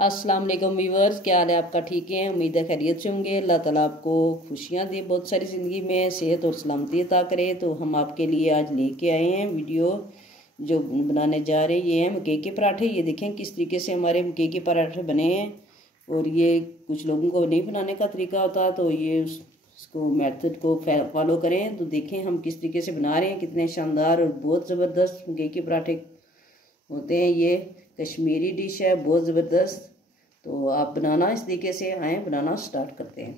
अस्सलाम वालेकुम व्यूवर्स, क्या हाल है आपका? ठीक है, उम्मीद है खैरियत से होंगे। अल्लाह ताला आपको खुशियाँ दे, बहुत सारी ज़िंदगी में सेहत और सलामती अता करे। तो हम आपके लिए आज लेके आए हैं वीडियो जो बनाने जा रहे हैं। ये हैं मकई के पराठे। ये देखें किस तरीके से हमारे मकई के पराठे बने हैं। और ये कुछ लोगों को नहीं बनाने का तरीका होता, तो ये उसको मेथड को फॉलो करें। तो देखें हम किस तरीके से बना रहे हैं। कितने शानदार और बहुत ज़बरदस्त मकई के पराठे होते हैं। ये कश्मीरी डिश है, बहुत ज़बरदस्त। तो आप बनाना इस तरीके से आए, बनाना स्टार्ट करते हैं।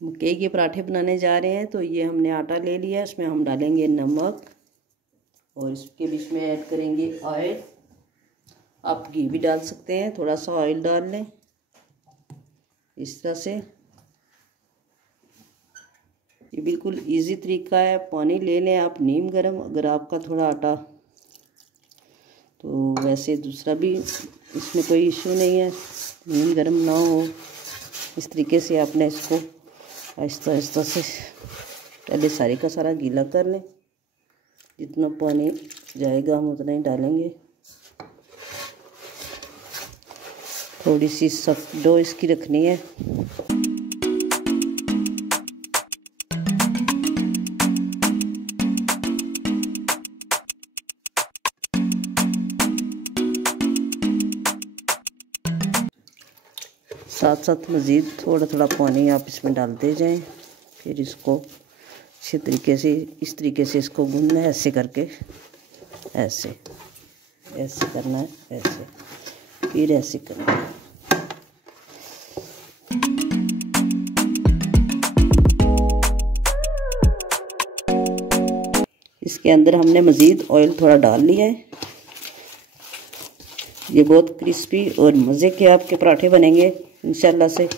मकई के पराठे बनाने जा रहे हैं। तो ये हमने आटा ले लिया, इसमें हम डालेंगे नमक और इसके बीच में ऐड करेंगे ऑयल। आप घी भी डाल सकते हैं, थोड़ा सा ऑयल डाल लें इस तरह से। ये बिल्कुल इजी तरीका है। पानी ले लें आप नीम गर्म, अगर आपका थोड़ा आटा, तो वैसे दूसरा भी इसमें कोई इशू नहीं है, नीम गर्म ना हो। इस तरीके से आपने इसको आहिस्ता आहिस्ता से पहले सारे का सारा गीला कर लें। जितना पानी जाएगा हम उतना ही डालेंगे। थोड़ी सी सख्त डो इसकी रखनी है। साथ साथ मज़ीद थोड़ा थोड़ा पानी आप इसमें डालते जाएं। फिर इसको अच्छे तरीके से इस तरीके से इसको गूंदना है, ऐसे करके, ऐसे ऐसे करना है, ऐसे फिर ऐसे करना है। इसके अंदर हमने मज़ीद ऑयल थोड़ा डाल लिया है। ये बहुत क्रिस्पी और मज़े के आपके पराठे बनेंगे इंशाल्लाह से।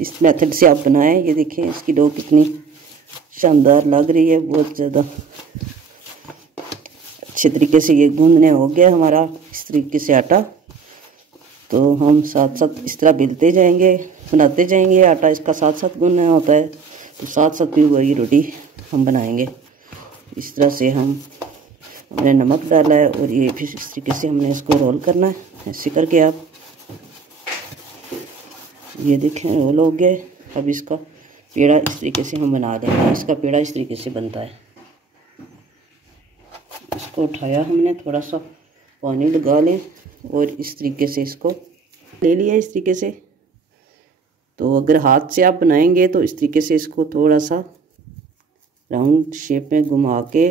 इस मेथड से आप बनाएं। ये देखें इसकी डो कितनी शानदार लग रही है, बहुत ज़्यादा अच्छे तरीके से ये गूंदने हो गया हमारा इस तरीके से आटा। तो हम साथ साथ इस तरह बेलते जाएंगे, बनाते जाएंगे। आटा इसका साथ साथ गूंदना होता है, तो साथ साथ भी वही रोटी हम बनाएंगे। इस तरह से हमने नमक डाला है और ये फिर इस तरीके से हमने इसको रोल करना है, ऐसे करके आप। ये देखें रोल हो गए। अब इसका पेड़ा इस तरीके से हम बना देंगे। इसका पेड़ा इस तरीके से बनता है। इसको उठाया हमने, थोड़ा सा पानी लगा लें और इस तरीके से इसको ले लिया इस तरीके से। तो अगर हाथ से आप बनाएंगे तो इस तरीके से इसको थोड़ा सा राउंड शेप में घुमा के,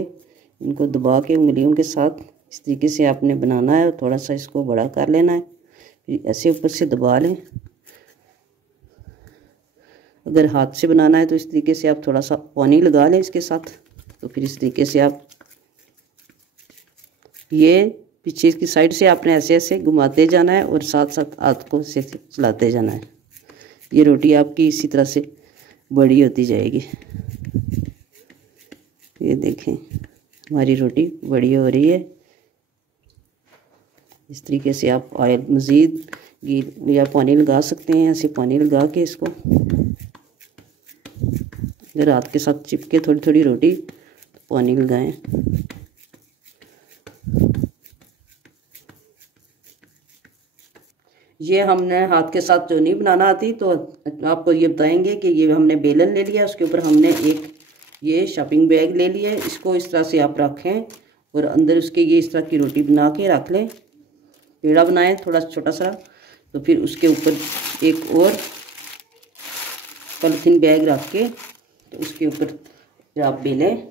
इनको दबा के उंगलियों के साथ इस तरीके से आपने बनाना है। और थोड़ा सा इसको बड़ा कर लेना है, फिर ऐसे ऊपर से दबा लें। अगर हाथ से बनाना है तो इस तरीके से आप थोड़ा सा पानी लगा लें इसके साथ। तो फिर इस तरीके से आप ये पीछे की साइड से आपने ऐसे ऐसे घुमाते जाना है और साथ साथ हाथ को ऐसे चलाते जाना है। ये रोटी आपकी इसी तरह से बड़ी होती जाएगी। ये देखें हमारी रोटी बड़ी हो रही है। इस तरीके से आप ऑयल मज़ीद घी या पानी लगा सकते हैं। ऐसे पानी लगा के इसको अगर हाथ के साथ चिपके थोड़ी थोड़ी रोटी, तो पानी लगाएं। ये हमने हाथ के साथ जो नहीं बनाना आती, तो आपको ये बताएंगे कि ये हमने बेलन ले लिया, उसके ऊपर हमने एक ये शॉपिंग बैग ले लिया है। इसको इस तरह से आप रखें और अंदर उसके ये इस तरह की रोटी बना के रख लें। पेड़ा बनाएं थोड़ा छोटा सा। तो फिर उसके ऊपर एक और पॉलीथीन बैग रख के, तो उसके ऊपर आप बेलें।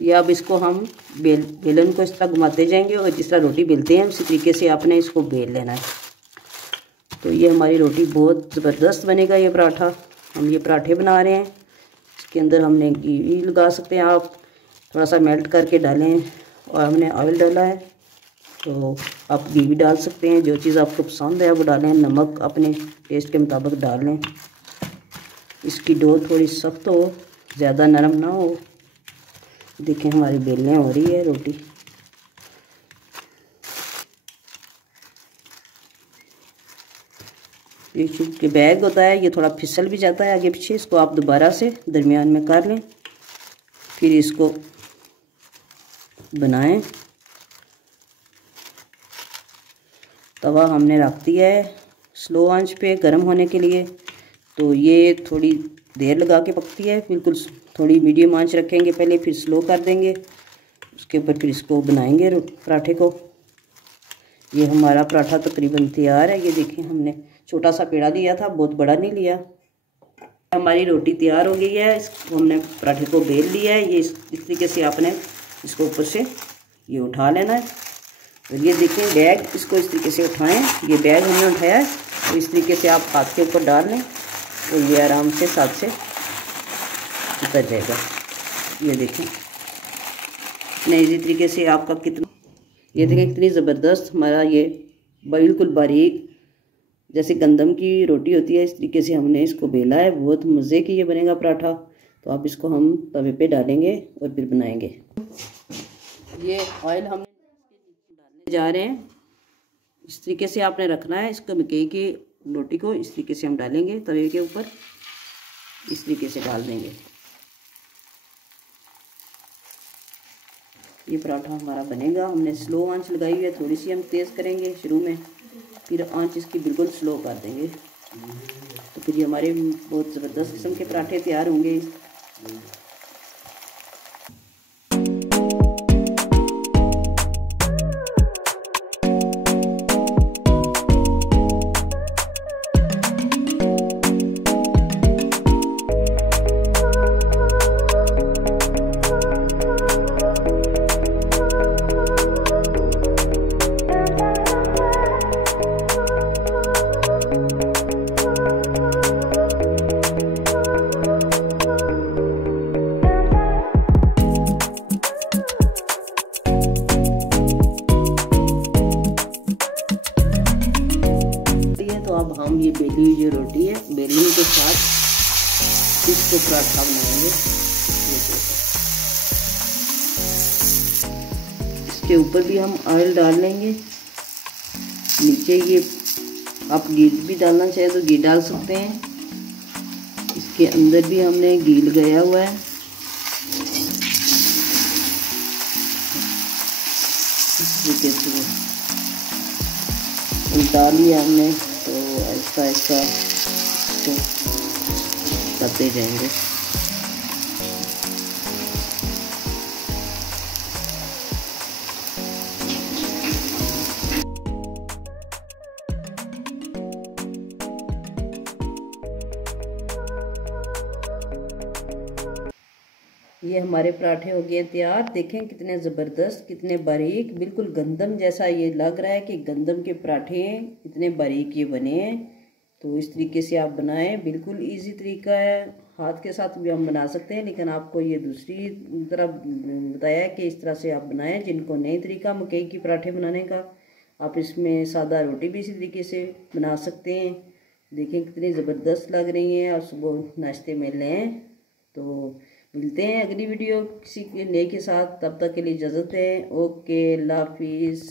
या अब इसको हम बेलन को इस तरह घुमाते जाएंगे और जिस तरह रोटी बेलते हैं उसी तरीके से आपने इसको बेल लेना है। तो ये हमारी रोटी बहुत ज़बरदस्त बनेगा। ये पराठा, हम ये पराठे बना रहे हैं। इसके अंदर हमने घी लगा सकते हैं, आप थोड़ा सा मेल्ट करके डालें। और हमने ऑयल डाला है, तो आप घी भी डाल सकते हैं। जो चीज़ आपको पसंद है वो डालें। नमक अपने टेस्ट के मुताबिक डाल लें। इसकी डो थोड़ी सख्त हो, ज़्यादा नरम ना हो। देखें हमारी बेलने हो रही है रोटी। ये जो बैग होता है ये थोड़ा फिसल भी जाता है आगे पीछे। इसको आप दोबारा से दरमियान में कर लें, फिर इसको बनाएं। तवा हमने रख दिया है स्लो आंच पे गर्म होने के लिए। तो ये थोड़ी देर लगा के पकती है, बिल्कुल थोड़ी मीडियम आंच रखेंगे पहले, फिर स्लो कर देंगे, उसके ऊपर फिर इसको बनाएंगे पराठे को। ये हमारा पराठा तकरीबन तैयार है। ये देखें, हमने छोटा सा पेड़ा लिया था, बहुत बड़ा नहीं लिया। हमारी रोटी तैयार हो गई है। इसको हमने पराठे को बेल लिया है। ये इस तरीके से आपने इसको ऊपर से ये उठा लेना है। और ये देखें बैग, इसको इस तरीके से उठाएं। ये बैग हमने उठाया है, तो इस तरीके से आप हाथ के ऊपर डाल लें तो ये आराम से साथ से उतर जाएगा। ये देखें इतने इजी तरीके से आपका कितना, ये देखें कितनी ज़बरदस्त हमारा ये बिल्कुल बारीक जैसे गंदम की रोटी होती है, इस तरीके से हमने इसको बेला है। बहुत मज़े की ये बनेगा पराठा। तो आप इसको हम तवे पे डालेंगे और फिर बनाएंगे। ये ऑयल हम डालने जा रहे हैं। इस तरीके से आपने रखना है इसको, मकई की रोटी को इस तरीके से हम डालेंगे तवे के ऊपर, इस तरीके से डाल देंगे। ये पराठा हमारा बनेगा। हमने स्लो आंच लगाई हुई है, थोड़ी सी हम तेज़ करेंगे शुरू में, फिर आंच इसकी बिल्कुल स्लो कर देंगे। तो फिर ये हमारे बहुत ज़बरदस्त किस्म के पराठे तैयार होंगे। तो अब हम ये बेली हुई जो रोटी है, बेलने के साथ इसको पराठा बनाएंगे। इसके ऊपर भी हम ऑयल डाल लेंगे। नीचे ये आप घी भी डालना चाहे तो घी डाल सकते हैं। इसके अंदर भी हमने घी लगाया हुआ है। इस तरीके से उल्टा लिया हमने, तो ऐसा ऐसा तो करते जाएंगे। ये हमारे पराठे हो गए तैयार। देखें कितने ज़बरदस्त, कितने बारीक, बिल्कुल गंदम जैसा ये लग रहा है कि गंदम के पराठे हैं, इतने बारीक ये बने हैं। तो इस तरीके से आप बनाएं, बिल्कुल इजी तरीका है। हाथ के साथ भी हम बना सकते हैं, लेकिन आपको ये दूसरी तरह बताया है कि इस तरह से आप बनाएं। जिनको नई तरीका मकई के पराठे बनाने का, आप इसमें सादा रोटी भी इसी तरीके से बना सकते हैं। देखें कितनी ज़बरदस्त लग रही हैं और सुबह नाश्ते में लें। तो मिलते हैं अगली वीडियो किसी नए के साथ, तब तक के लिए इजाज़त है। ओके, अल्लाह हाफिज़।